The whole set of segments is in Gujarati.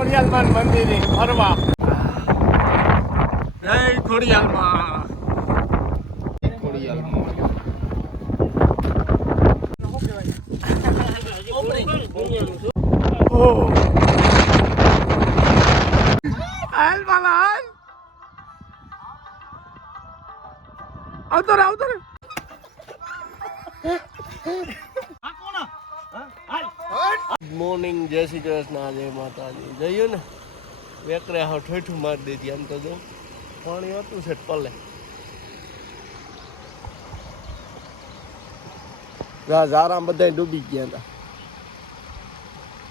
ખોડિયાલમાન મંદિરે ફરવા. જય ખોડિયાલમાં ઠેઠું મારી દીધી આમ તો જો. પાણી હતું છે પલે. ઝારા બધા ડૂબી ગયા હતા.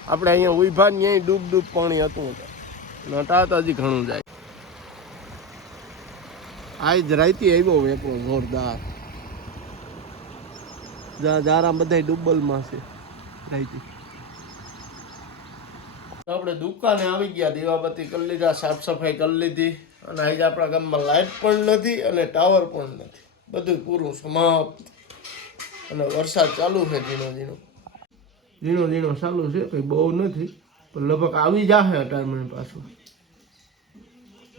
આપણે અહીંયા ઊભા ને ડૂબ ડૂબ પાણી હતું નટા તો હજી ઘણું જાય. આજ રાઈતી આવ્યો વેપરો જોરદાર. જા જારા બધા ડુબ્બલમાં છે રાઈતી. આપણે દુકાને આવી ગયા. દીવાબત્તી કરી લીધા સાફ સફાઈ કરી લીધી. અને આજે આપણા ગામમાં લાઇટ પણ નથી અને ટાવર પણ નથી. બધું પૂરું સમાપ્ત. અને વરસાદ ચાલુ છે ઝીણો ઝીણો. ઝીણો ઝીણો ચાલુ છે કંઈ બહુ નથી. પણ લગભગ આવી જાહે અટારમણ પાછું.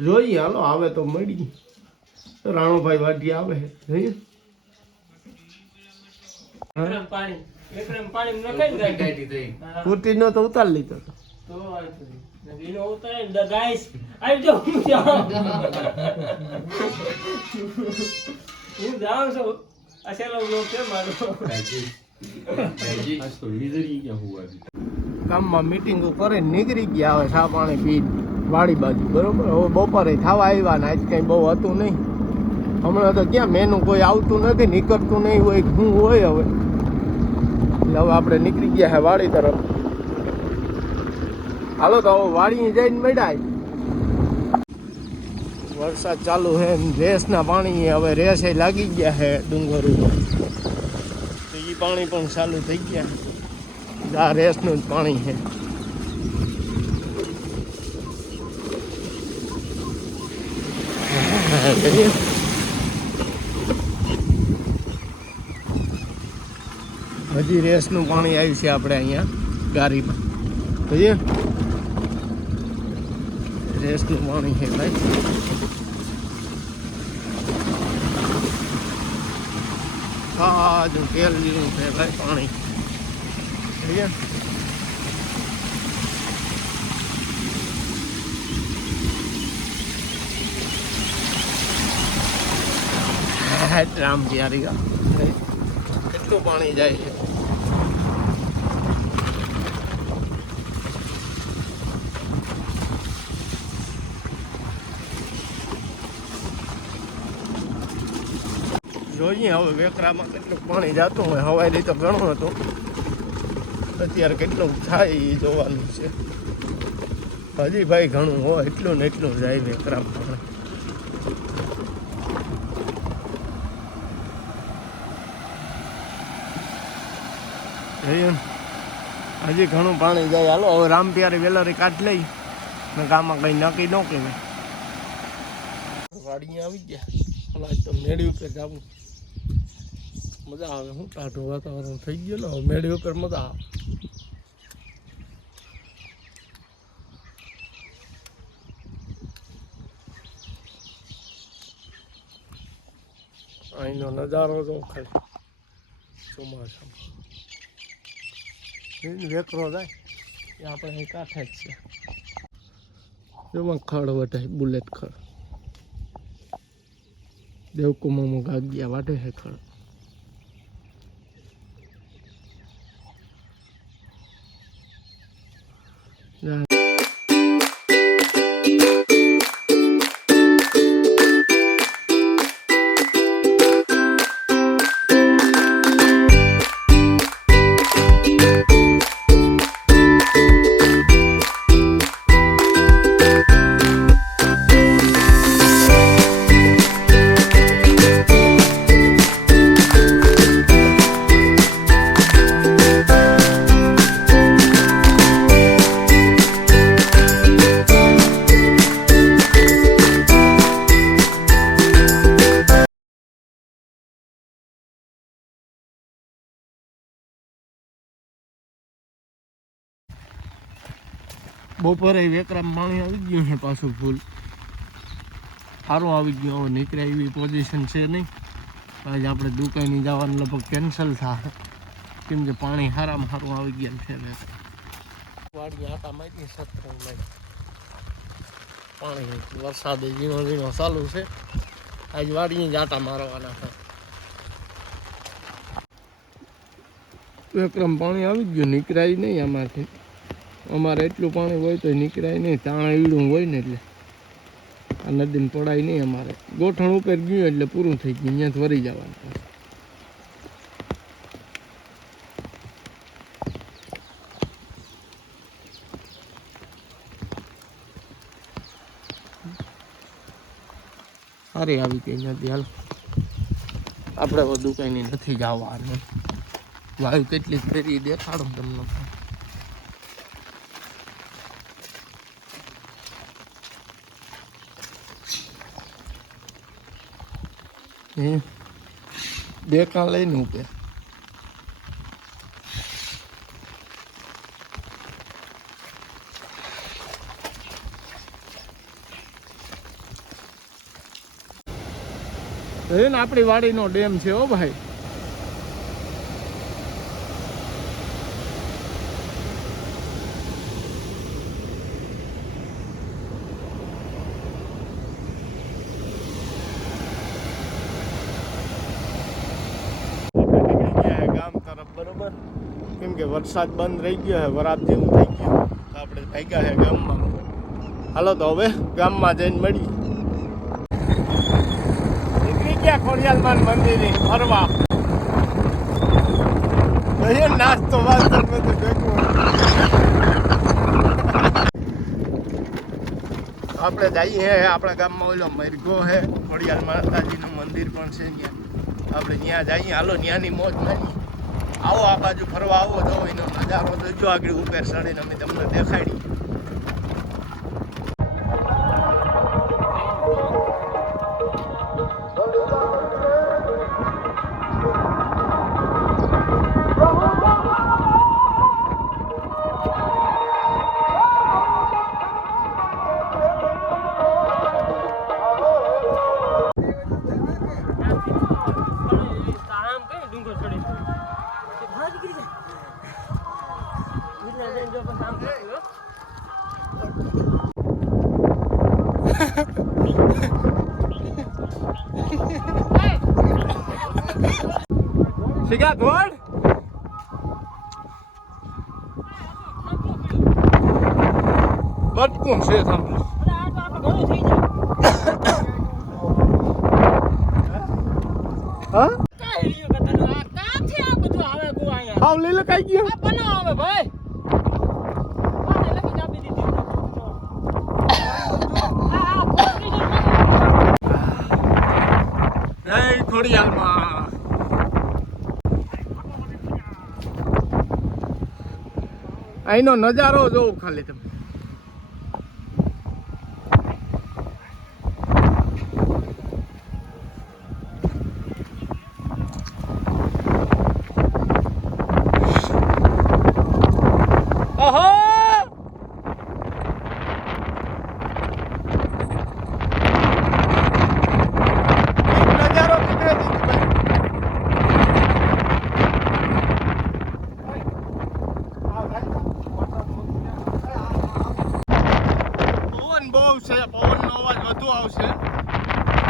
જોઈએ હાલો આવે તો મળી. રાણોભાઈ વાઢી આવે. જોઈએ. ગાડી કુટીનો તો ઉતાર લીધો હતો હું જાઉં. છું. આ બ્લોક છે મારો. ગામમાં મિટિંગો કરે નીકળી ગયા હવે સા પાણી પી વાડી બાજુ બરોબર? હવે બપોરે થવા આવ્યા ને આજ કંઈ બહુ હતું નહીં. હમણાં તો ક્યાં મેનુ કોઈ આવતું નથી નીકળતું નહીં હોય શું હોય હવે. એટલે હવે આપણે નીકળી ગયા હે વાડી તરફ. હાલો તો વાડી જઈને મળ્યા. વરસાદ ચાલુ છે ને રેસના પાણી હવે રેસ લાગી ગયા છે ડુંગર ઉપર એ પાણી પણ ચાલુ થઈ ગયા આ રેસનું જ પાણી છે. હજી રેસનું પાણી આવ્યું છે આપણે અહીંયા ગારીમાં. જોઈએ રેસનું પાણી છે ભાઈ હા જો તેલ જેવું છે ભાઈ પાણી જોઈએ રામ પ્યારી કેટલું પાણી જાય છે? જોઈએ. હવે વેકરામાં કેટલું પાણી જતું હોય, હવાઈ તો ઘણું હતું. અત્યારે કેટલું થાય એ જોવાનું છે. હજી ભાઈ ઘણું હોય, એટલું ને એટલું જાય વેકરામાં પાણી. હજી ઘણું પાણી જાય. હાલો, હવે રામ પ્યારે વેલારી કાઢ લઈ. ને ગામમાં કઈ નક્કી ન કહેવાય. વાડી આવી ગયા. તો મેળી ઉપર જવું મજા આવે. હું ટાઢું વાતાવરણ. થઈ ગયું ને મેળવી મેળી ઉપર મજા આવે. અહીંનો નજારો જો ખાલી ચોમાસામાં. વેકરો જાય. એ આપણે અહીં કાંઠે જ છે. એમાં ખડ વટાય બુલેટ ખડ. દેવકુમામાં ગાગ્યા વાટે છે ખડ. જા. બપોરે વેકરામ પાણી આવી ગયું છે પાછું ફૂલ. સારું આવી ગયો, હવે નીકળે એવી પોઝિશન છે નહીં. આજે આપણે દુકાને જવાનું લગભગ કેન્સલ થાય. કેમ કે પાણી સારામાં સારું આવી ગયા છે ને વાડી આટા મારી સત્રંગ પાણી વરસાદ ઝીણો ઝીણો ચાલુ છે. આજે વાડીએ જ આટા મારવાના છે. વિક્રમ પાણી આવી ગયું, નીકળાય નહીં આમાંથી. અમારે એટલું પાણી હોય તો નીકળાય નહીં, તાણા ઈડું હોય ને એટલે. આ નદીને પડાય નહીં અમારે. ગોઠણ ઉપર ગયું એટલે પૂરું થઈ ગયું અહીંયા વરી જવાનું સારી આવી ગઈ નથી હાલ. આપણે વધુ કંઈ નથી જવાનું. વાયુ કેટલી ફેરી દેખાડો તમને. દેખા લઈને ઉપર આપણી વાડીનો ડેમ છે હો ભાઈ આપણે નીકળી ગયા છે ગામ તરફ બરોબર કેમ કે વરસાદ બંધ રહી ગયો છે વરાપ જેવું થઈ ગયું. તો આપણે ભાગ્યા છે ગામમાં. હાલો તો હવે ગામમાં જઈને મળી નીકળી ગયા ખોડિયાલમાન મંદિરે ફરવા. નાસ્તો વાસ્તો બધું ભેગું આપણે જઈએ આપણા ગામમાં ઓલો મરઘો હે ખોડિયાલ માતાજીનું મંદિર પણ છે ત્યાં. આપણે ત્યાં જઈએ, હાલો, ત્યાંની મોજ મારી આવો આ બાજુ ફરવા આવો તો એનો નજારો જોજો આગળ ઉપર સડીને અમે તમને દેખાડી નથી. અહીંનો નજારો જોવો ખાલી તમે ઓહો નજારો કીધો દીધું પવન બહુ છે પવનનો અવાજ વધુ આવશે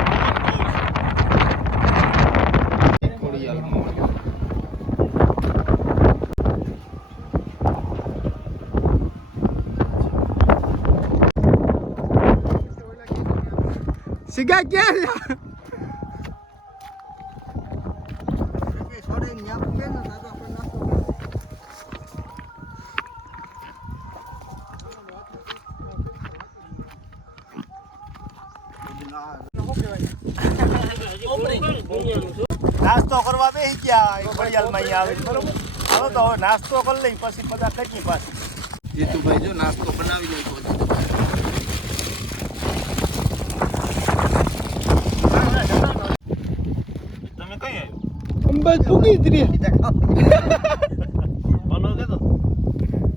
પવન બહુ છે ખોડિયાલમાં. સિગા ક્યાં? નાસ્તો કરવા બેસી ગયા ખોડિયાલમાં અહીંયા આવે બરોબર? હવે તો હવે નાસ્તો કરી લઈ પછી બધા કરીએ પાછું. જીતુભાઈ જો નાસ્તો બનાવી લઈ તમે કઈ આવ્યો અંબાજ પૂગી જ રે બનો કે તો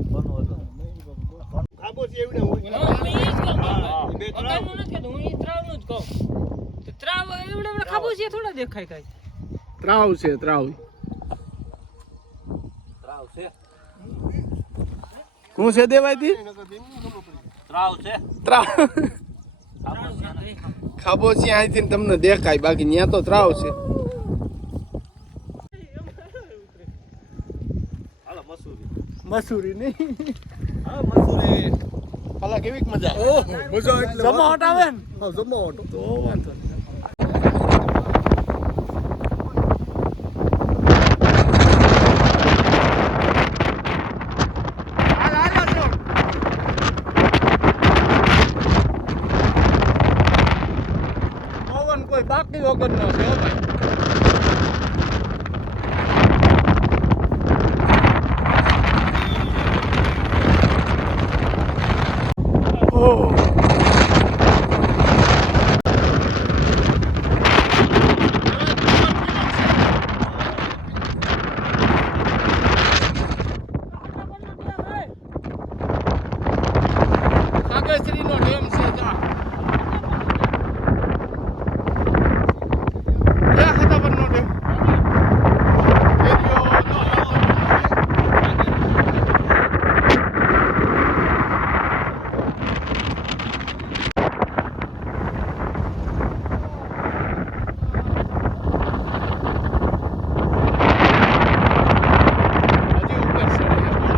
બનો હતો ખાબો ખાબોચી એવડે હોય હા, હું ઈ જ કહું બાપા. હા, બે ત્રાવ. નથી હું ઈ ત્રાવનું જ કહું. તો ત્રાવ એવડે એવડે ખાબોચિયા થોડા દેખાય કાંઈ. ત્રાવ છે ત્રાવ કોણ છે દેવાયથી ત્રાવ છે ત્રાવ ખાબોચી અહીંથી તમને દેખાય બાકી ત્યાં તો ત્રાવ છે હાલો મસૂરી નહીં. હા મસૂરી. પાલા કેવી મજા મજા એટલે જમાવટ આવે ને? હા જમાવટ તો વાંધો કોઈ બાકી વગર નો છે હો ભાઈ ઓહ કાગજરીનો ડેમ છે ત્યાં ક્યાં ખતાબરનો ડેમ એ રહ્યો, તો હજી ઉપર ચડે છે.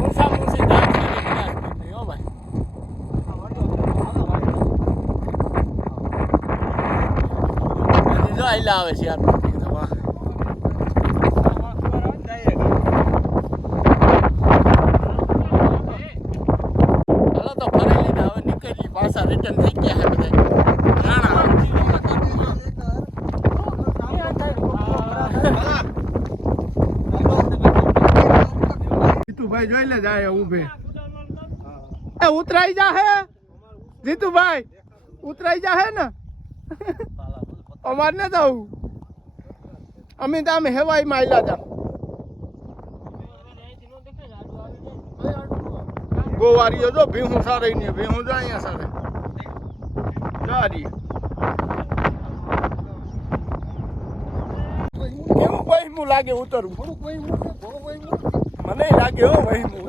મૂસા મૂસી ધાક છે ને બનાસકાંઠાની, હો ભાઈ. હજી જો આયલા આવે છે યાર પબ્લિક તો વાહ. હાલો તો ફરી લીધા હવે નીકળી પાછા રિટર્ન થઈ ગયા છે યાર જીતુભાઈ જોઈ લે જાય ઉભે એ ઉતરાઈ જા હે જીતુભાઈ ઉતરાઈ જા હે ને? અમાર ને જવું અમે તો આમ હેવાઈ માં આયલા તા ગોવારી જો ભીહું સારે ને ભીહું જો અહીંયા સારે. જારી કેવું વહીમું લાગે ઉતરવું થોડુંક વહી મૂકે થોડુંક વહી મને લાગે હો વહીમું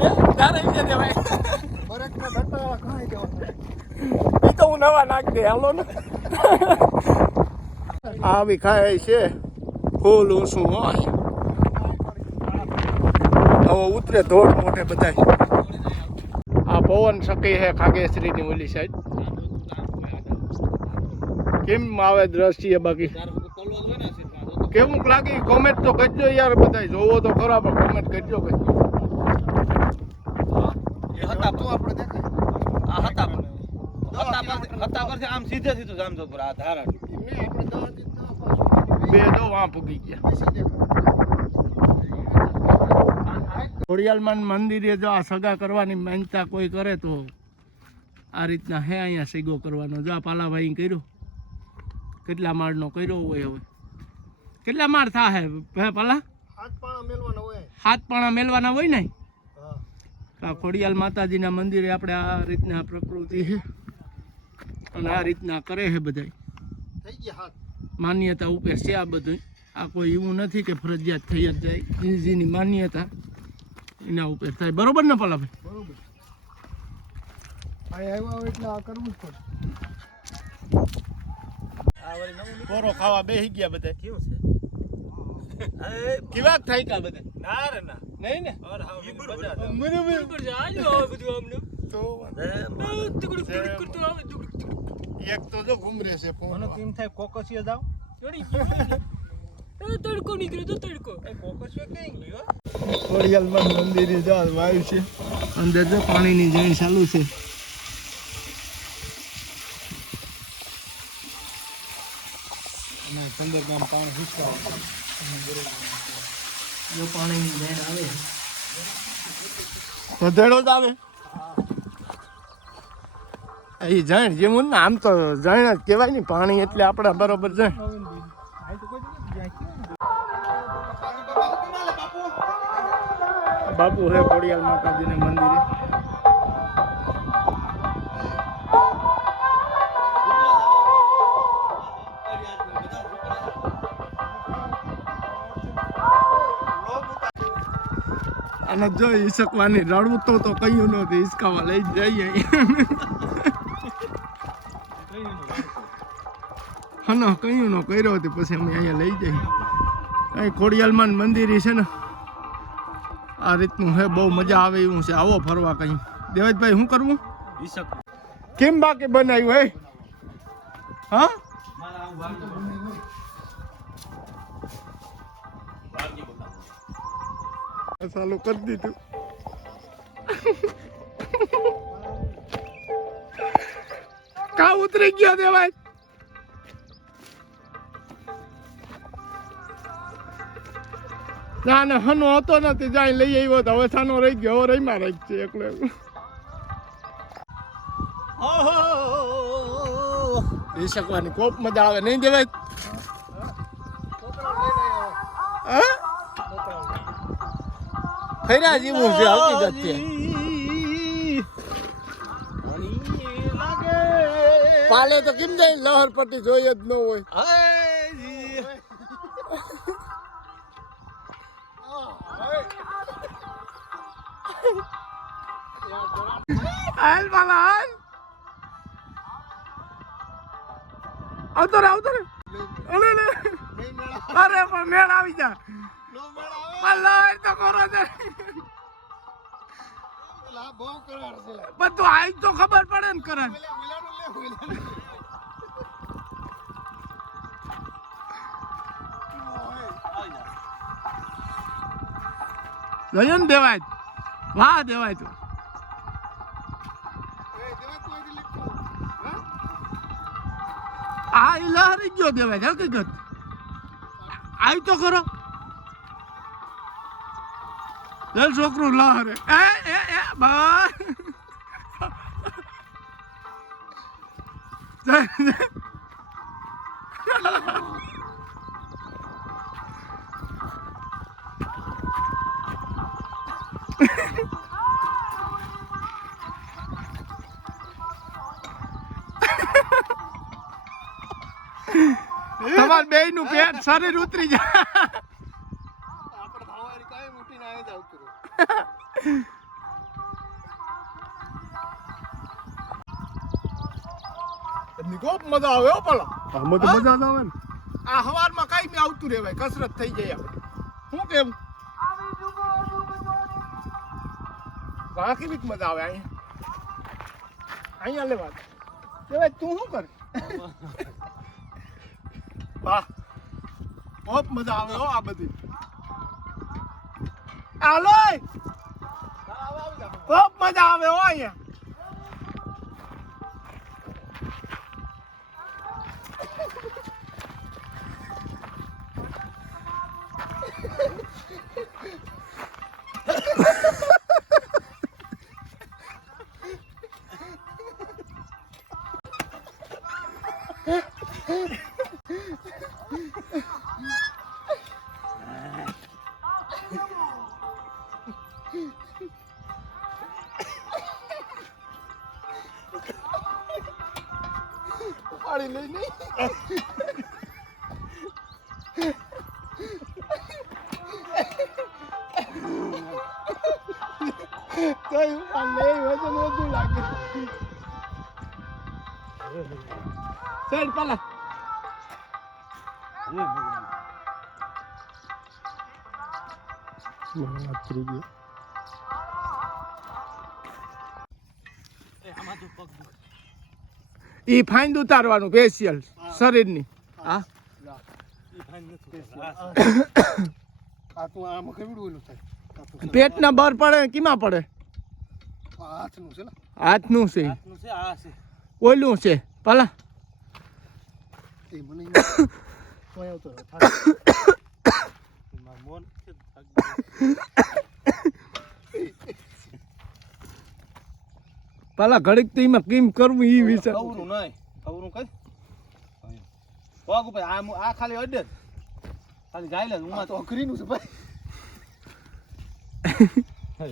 એ તારે છે દેવાય બરેકના ડટ્ટા ખાઈ દેવા એ તો હું નવા નાખી દે હાલો ને. આવી વિખાય છે. ફૂલ ઊંચું હોય. હવે ઉતરે ધોળ મોઢે બધા આ પવન સકી હે ખાગેશ્રીની ઓલી સાઈડ કેમ આવે દ્રષ્ટિએ બાકી? કેવું લાગી? કોમેન્ટ તો કરજો યાર બધાય. જોવો તો ખરા પણ કોમેન્ટ કરજો કઈ. હતા તો આપણે આ હતા હતા પર આમ સીધે સીધું જામજોધપુર આ ધારા એમને આપણે બે પૂગી ગયા. બેસી મંદિરે જો આ સગા કરવાની માનતા કોઈ કરે તો આ રીતના હે અહીંયા સીગો કરવાનો. જો આ પાલાભાઈ કર્યો. કેટલા માળનો કર્યો હોય હવે? કેટલા માળ થા હે પાલા? હાથ પાણા મેલવાના હોય હાથ મેલવાના હોય ને? આ ખોડિયાલ માતાજીના મંદિરે આપણે આ રીતના પ્રકૃતિ છે અને આ રીતના કરે છે બધા થઈ ગયા હાથ. માન્યતા ઉપર છે આ બધું આ કોઈ એવું નથી કે ફરજિયાત થઈ જ જાય જેની માન્યતા એના ઉપર થાય બરોબર ને પાલાભાઈ બરોબર અહીં આવ્યા હોય એટલે આ કરવું જ પડે પોરો ખાવા બેસી ગયા બધા કેવું છે કેવા થાય કા બધા ના રે ના નહીં ને બરોબર આજો બધું આમનું. તો એક તો જો ઘૂમરે છે ફોન કેમ થાય કોકસિયા જાવ ચડી ગયું તડકો નીકળ્યો તો તડકો. એ કોકસિયો કઈ ગયો ખોડિયાલમાં મંદિરે જાળ વાયુ છે. અંદર જો પાણીની જણ ચાલુ છે. સુંદરકામ પાણી હિસ્સા જો પાણીની જણ આવે. વધેડો જ આવે. એ જણ જેવું ને, આમ તો જણ જ કહેવાય ને, પાણી એટલે આપણા બરોબર જણ. બાપુ હે ખોડિયાલ માતાજીને મંદિરે. અને જો ઈસકવાની રડવું તો કયું નહોતું ઈસકાવા લઈ જઈએ. હનો કયું નો કર્યો હતો પછી અમે અહીંયા લઈ જઈએ. અહીં ખોડિયાલમાં મંદિર છે ને, આ રીતનું હે, બહુ મજા આવે એવું છે. આવો ફરવા કઈ. દેવાજભાઈ, શું કરવું? કેમ બાકી બનાવ્યું, હે? હા? ચાલુ કરી દીધું. કા ઉતરી ગયો દેવાય ના ના હનો હતો નથી જાય લઈ આવ્યો તો હવે સાનો રહી ગયો હવે રહીમાં રહી છે એકલો એ શકવાની કોપ મજા આવે. નહીં દેવાય? ફર્યા જેવું છે હકીકત છે. પાલે તો કેમ જાય? લહર પટ્ટી જોઈએ જ ન હોય. આવતો રે આવતો રે. અરે, પણ મેળ આવી જા. પલ્લા તો કરો છે. પણ તું આઈ તો ખબર પડે ને કરે પેલા વિલાનું લે વિલાનું જોયો ને દેવાય. વાહ, દેવાય તું. ઈ લહરી ગયો દેવાય હકીકત આવી તો કરો જલ છોકરું, લહરે. એ એ એ બા જ પેટ શરીર ઉતરી ખૂબ મજા આવે હો પેલા. આમાં તો મજા આવે ને. આ હવારમાં કાંઈ બી આવતું રહેવાય કસરત થઈ જાય શું કેવું? બાકી બી મજા આવે અહીંયા. અહીંયા લેવા તું શું કર? વાહ. ખૂબ મજા આવે હો આ બધી. હાલો. ખૂબ મજા આવે હો અહીંયા. સાઈડ પાલા ઈ ફાઈન ઉતારવાનું ફેશિયલ શરીરની. હા? પેટના બર પડે કેમાં પડે? હાથનું છે હાથનું છે. ઓલું છે પાલા. એ મને તો અહીંયા આવતો રહ્યો. થાક. પાલા ઘડીક તો એમાં કેમ કરવું એ વિચાર કવરું નહીં. કવરું કઈ? પગ ઉપર આ આ ખાલી અડે. ખાલી જાય લે આ ઉમાં તો અઘરીનું છે ભાઈ.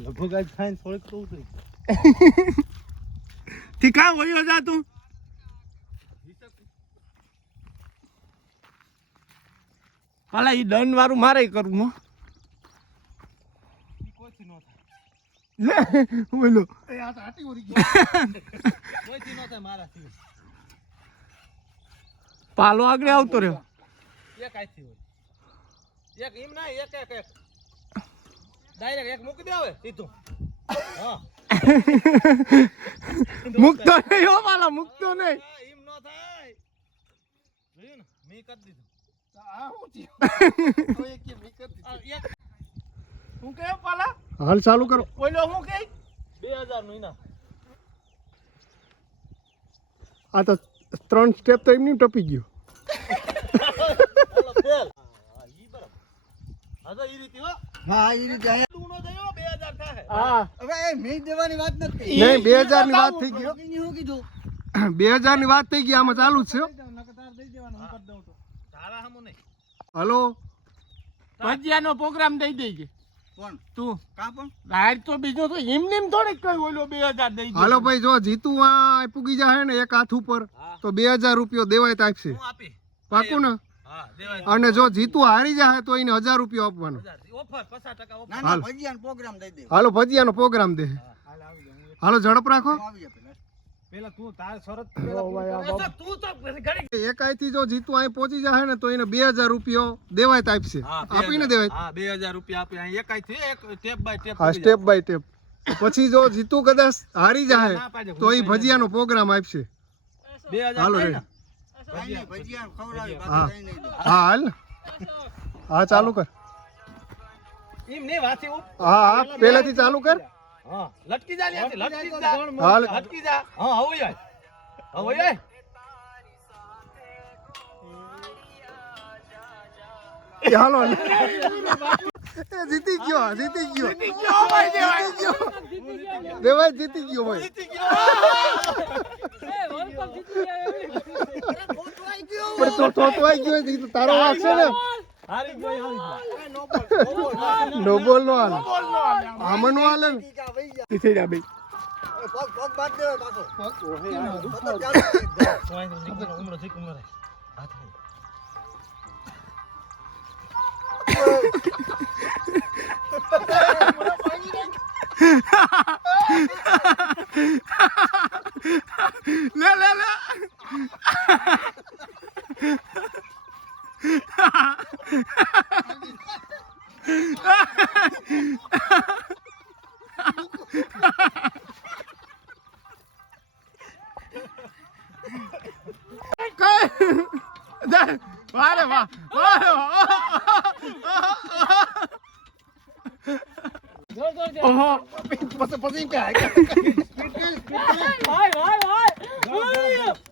લગભગ આજ ખાઈને થોડીક તો ઉતરી ઠીક કાં વયો જા તું? હાલા એ દંડ વાળું મારે કરવું, હો. બોલો? પાલો આગળ આવતો રહ્યો. એક આથી એક એમ ના એક એક એક ડાયરેક્ટ એક મૂકી દે હવે મુકતો નહીં. હો મુકતો નહીં એમ ન? થાય મેં કરી દીધું. હું થયું તો એક કે મેં કરી દીધું. આ એક હું કે પાલા હાલ ચાલુ કરો બોલો હું કે બે હજાર નું ઇનામ આ તો ત્રણ સ્ટેપ તો એમની ટપી ગયો ઓલો ફેલ હા ઈ બરાબર હા તો ઈ રીતે હો હા એ રીતે તું નો થયો બે હજાર થાય હા હવે એ મેં દેવાની વાત નથી નહીં બે હજાર ની વાત થઈ ગઈ શું કીધું બે હજાર ની વાત થઈ ગઈ આમાં ચાલુ જ છે તારા હમું નહીં. હલો? ભજીયાનો પ્રોગ્રામ દઈ દેજે કોણ? તું. કા પણ? તો બીજો તો હિમ નિમ થોડીક કઈ ઓલો 2000 દઈ દે. હાલો ભાઈ જો જીતું આ પૂગી જાય ને એક હાથ ઉપર તો બે હજાર રૂપિયો દેવાય તો આપશે. હું આપી. પાકું ને? અને જો જીતું હારી જાય તો એને હજાર રૂપિયો આપવાનો. ઓફર પચાસ ટકા ઓફર. દે. હાલો ભજીયાનો પ્રોગ્રામ દે. હાલો ઝડપ રાખો. પેલા તું તાર શરત તું તો ઘડી જો જીતું અહીં પહોંચી જાય ને તો એને બે હજાર રૂપિયો દેવાય આપશે આપીને દેવાય. હા બે હજાર રૂપિયા આપી અહીં એક એક સ્ટેપ બાય સ્ટેપ હા સ્ટેપ બાય સ્ટેપ પછી જો જીતું કદાચ હારી જાય તો એ ભજીયાનો પ્રોગ્રામ આપશે. બે હજાર હાલો રે હા. હા હાલ હા ચાલુ કર. એમ નહીં વાંચી હા હા પહેલેથી ચાલુ કર. હા લટકી જા લ્યા લટકી જા. લટકી જા. હા હવે આય હવે એ હાલો. એ જીતી ગયો જીતી ગયો. જીતી ગયો. દેવાય. જીતી ગયો ભાઈ. પણ તો ટોટવાઈ ગયો એ તો તારો વાક છે ને. ગયો ગયો નો બોલ નો હાલે આમાં નો હાલે ને થઈ જા ભાઈ ઉમરો છે ઉમરો રે હાથ હોય. લે લે લે કઈ દે વારે વાહ વારે વાહ ઓહો પછી પછી કે ભાંગે તો ઉમે થાય તો તું તો મેલ હા પણ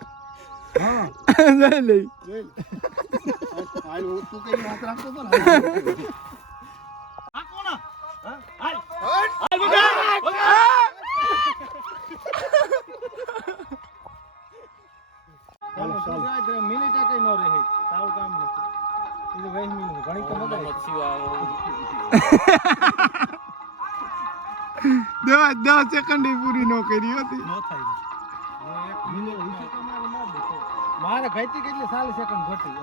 લઈ લઈ જોઈ લે. હાલ હું તું કઈ વાત રાખતો તો આ કોણ આ? હાલ. ચાલો, ચાલો. મિનિટે કઈ નો રહે તારું કામ નથી એ ઘણી તો મગાઈ. દસ સેકન્ડ પૂરી ન કરી હતી ન થાય એક મિનિટ ના. મારે ઘટી કેટલી ચાલીસ સેકન્ડ ઘટી.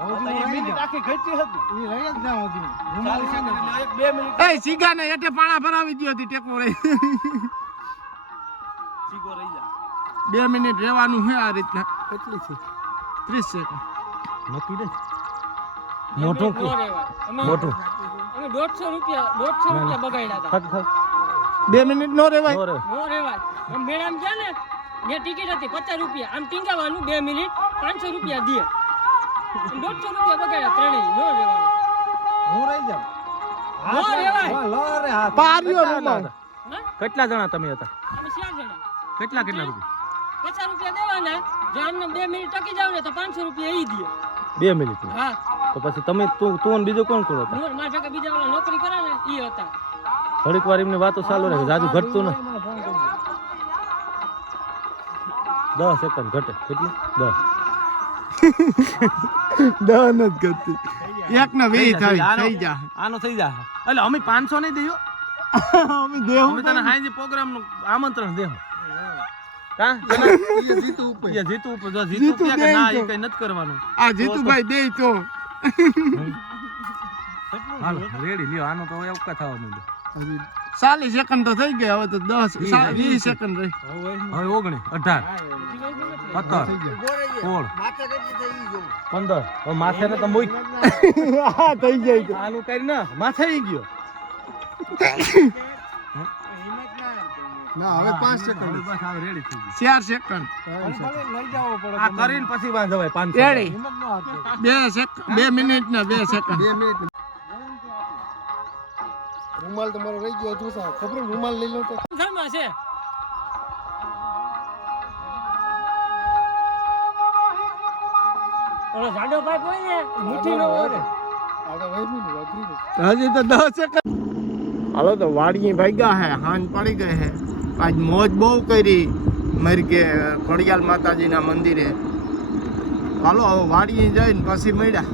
મિનિટ આખી ઘટી હતી એ રહી જ ના હતી ચાલીસ સેકન્ડ એક બે મિનિટ. એ સીગા ને હેઠે પાણા ભરાવી દીધી હતી ટેકો રહી. સીગો રહી જા બે મિનિટ રહેવાનું છે આ રીતના. કેટલી છે? ત્રીસ સેકન્ડ. નક્કી દે મોટો મોટો. અમે દોઢસો રૂપિયા દોઢસો રૂપિયા બગાડ્યા હતા. બે મિનિટ નો રેવાય નો રેવાય આમ છે ને મેં ટિકિટ હતી પચાસ રૂપિયા. આમ ટીંગાવાનું બે મિનિટ. પાંચસો રૂપિયા દે. દોઢસો રૂપિયા બગાડ્યા ત્રણેય નો હું રહી જાઉં? લો રે. પાર્યો કેટલા જણા? તમે હતા? અમે ચાર જણા. કેટલા કેટલા રૂપિયા? પચાસ રૂપિયા દેવાના. જો આમને બે મિનિટ ટકી જાવ ને તો પાંચસો રૂપિયા એ દે. બે મિનિટ? હા. તો પછી તમે તું તું બીજો કોણ કોણ હતા? મારા બીજા વાળા નોકરી કરે ને ઈ હતા. થોડીક વાર એમની વાતો ચાલુ રહે જાજુ ઘટતું ને દસ સેકન્ડ ઘટે કેટલી? દસ. દહ જ કરતી. એક ને વી થઈ આનો- થઈ જા આનો થઈ જાય. એટલે અમે પાંચસો નહીં દેજો. અમે દેવું અમે તને હાંજે પ્રોગ્રામનું આમંત્રણ દેવું. કા? જીતું ઉપર. એ જીતું ઉપર. જો જીતું જીતું કે કે દે ના તો. એ કઈ નથી કરવાનું. આ જીતુભાઈ દે તો. રેડી લ્યો આનો તો હવે અવકા થવા માંડ્યો. ચાલીસ સેકન્ડ તો થઈ ગયા હવે તો દસ વીસ સેકન્ડ રહી. હવે ઓગણી અઢાર સત્તર સોળ પંદર. માથે ને તો મૂક થઈ જાય. આનું કરી ના. માથે આવી ગયો. ના હવે પાંચ સેકન્ડ બસ હવે રેડી થઈ ગયું. ચાર સેકન્ડ આ કરીને પછી બાંધવાય પાંચસો રેડી બે બે મિનિટ ને બે સેકન્ડ બે મિનિટ રૂમાલ તમારો રહી ગયો હતું ખબર રૂમાલ લઈ લો તો. છે? ઓલો તો દસ સેકન્ડ હાલો તો વાડી ભાગ્યા હે હાન પડી ગઈ હે. આજ મોજ બહુ કરી મારી કે ખોડિયાલ માતાજીના મંદિરે. હાલો, હવે વાડીએ જઈને પછી મળ્યા.